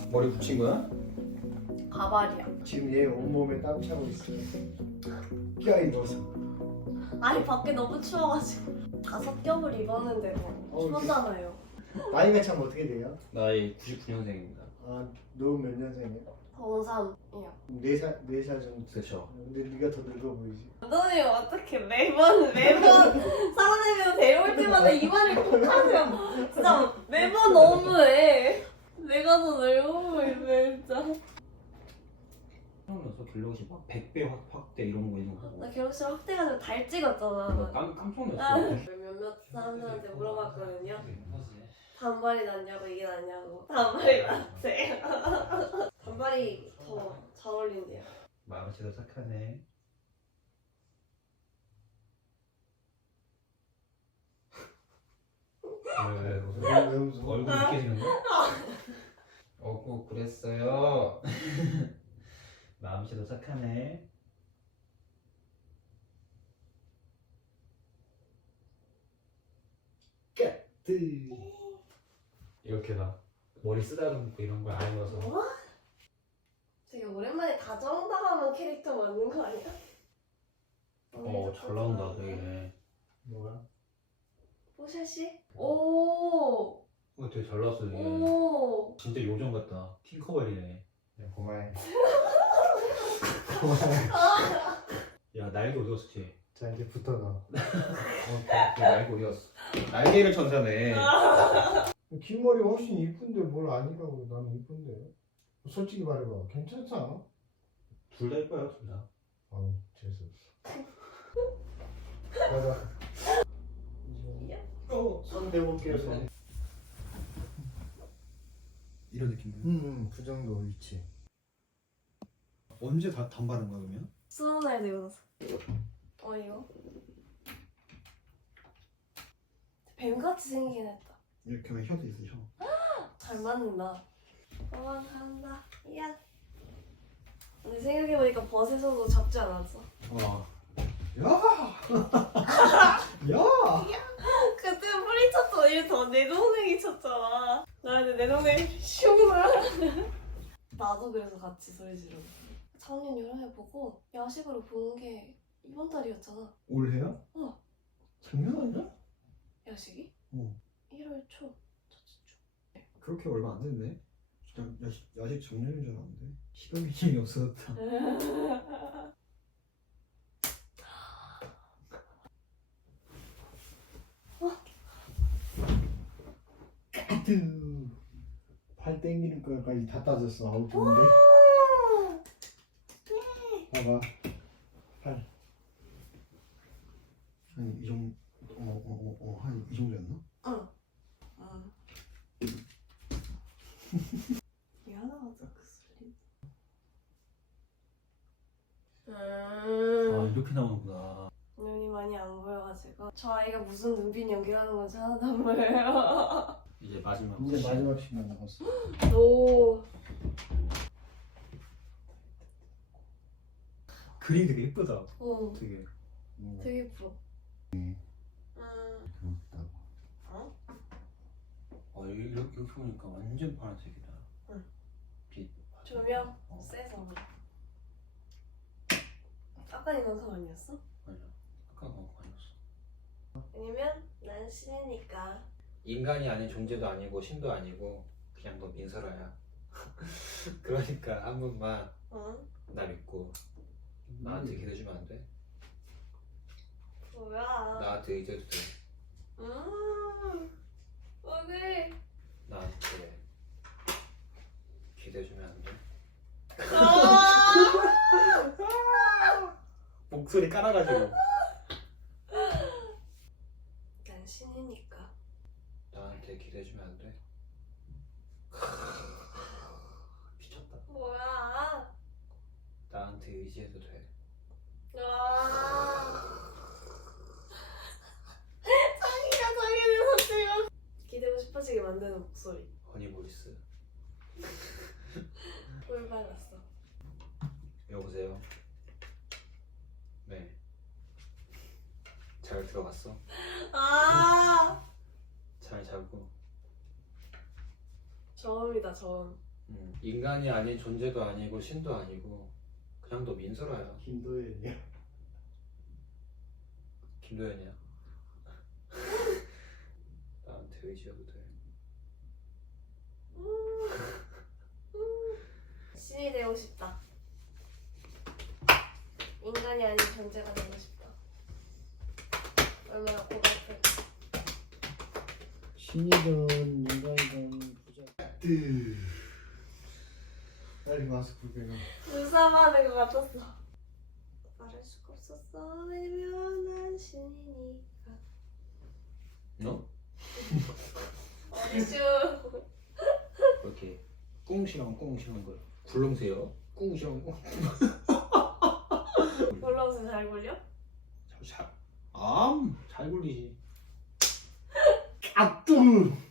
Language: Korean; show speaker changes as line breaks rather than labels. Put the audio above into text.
머리 붙인 거야?
가발이야.
지금 얘 온몸에 땀 차고 있어. 껴입어서.
아니 밖에 너무 추워가지고 5겹을 입었는데도 추웠잖아요.
나이가 참 어떻게 돼요?
나이 99년생입니다.
아, 너 몇 년생이야?
03이요.
4살 정도.
그쵸.
근데 네가 더 늙어 보이지.
감독님 어떻게 매번 사람들이 데려올 때마다 이 말을 꼭 하세요. 진짜 매번 너무해. 내가 더 늙어 보이네 진짜.
그러면서 갤럭시 막 100배 확대 이런 거 있는 거 보고
나 갤럭시 확대가지고 달 찍었잖아.
깜짝
아,
놀랐어.
몇몇 사람들한테 물어봤거든요. 단발이 낫냐고 이게 낫냐고. 단발이 낫대. 단발이 더 잘 어울린대요.
마음이 제대로 착하네. 왜
왜 웃어?
얼굴 이렇게 생겼네? 어구 그랬어요. 마음이 제대로 착하네.
까뜨.
이렇게 나 머리 쓰다듬고 이런 걸 안 해봐서
뭐? 되게 오랜만에 다정다감한 캐릭터 맞는 거 아니야?
잘 나온다 되게.
뭐야?
뽀샤시? 오!
되게 잘 나왔어 되게.
오!
진짜 요정 같다. 팅커벨이네.
고마워.
야 날개 어디 갔어 걔?
자, 이제 붙어 너.
걔 날개 어디 갔어? 날개를 천사네.
긴 머리 훨씬 이쁜데 뭘 아니라고. 나는 이쁜데. 솔직히 말해봐. 괜찮잖아.
둘 다 예뻐요 둘 다.
아우, 재수없어. 가자. 손 대볼게요. 손.
이런 느낌이야.
그 정도 위치.
언제 다 단발한 거야 그러면?
스무 살 되어서. 이거? 뱀같이 생기긴 했다.
이렇게 하면 혀도 있어 혀.
잘 맞는다. 간다. 야. 근데 생각해보니까 버섯도 잡지 않았어.
야! 야!
그때 뿌리 쳤던 일더내 동생이 쳤잖아. 나 근데 내 동생이 시원하. 나도 그래서 같이 소리 지르고. 작년 여름에 보고 야식으로 본 게 이번 달이었잖아.
올해야? 작년 아니야?
야식이? 1월 초. 첫째 주.
그렇게 얼마 안 됐네. 그냥 야식 작년인 줄 알았는데 시간 개념이 없어졌다.
까뜨. 팔 땡기는 거까지 다 따졌어. 아우, 좋은데? 봐봐. 팔.
한 이 정도 한 이 정도였나?
응. 이게 하나가 그 소리.
이렇게 나오는구나.
눈이 많이 안 보여가지고 저 아이가 무슨 눈빛 연기하는 건지 하나도 안 보여요.
이제 마지막.
이제 마지막 시간 남았어.
오.
그림 되게 예쁘다.
되게.
되게 예뻐.
이렇게 보니까 완전 파란색이다.
응.
빛.
조명 세서. 아까 이만큼 아니었어?
맞아. 아까 그거 아니었어.
왜냐면 난 신이니까.
인간이 아닌 존재도 아니고 신도 아니고 그냥 너 민설아야. 그러니까 한 번만
응?
나 믿고 나한테 기대주면 안 돼?
뭐야?
나한테 의지해도 돼.
오케이.
나한테 기대주면 안 돼? 목소리 깔아가지고.
난 신이니까.
나한테 기대주면 안 돼? 미쳤다.
뭐야?
나한테 의지해도 돼.
자기는 지금 기대고 싶어지게 만드는 목소리.
허니보이스.
꿀 발랐어.
여보세요? 네. 잘 들어갔어? 잘 자고.
저음이다 저음.
인간이 아닌 존재도 아니고 신도 아니고 그냥 너 민설아야.
김도현이야.
김도현이야. 나한테 의지해도 돼.
신이 되고 싶다. 인간이 아닌 존재가 되고 싶다. 얼마나 고달플까.
신이든 인간이든 부자. 빨리 마스크 빼가.
눈싸움하는 것 같았어. 말할 수가 없었어. 왜냐면 난 신이니까.
너?
어디슈.
이렇게 꿍시렁 거야. 굴렁쇠요? 꿍시렁 꿍.
별로서 잘 굴려?
잘 굴리지.
아, 뚜.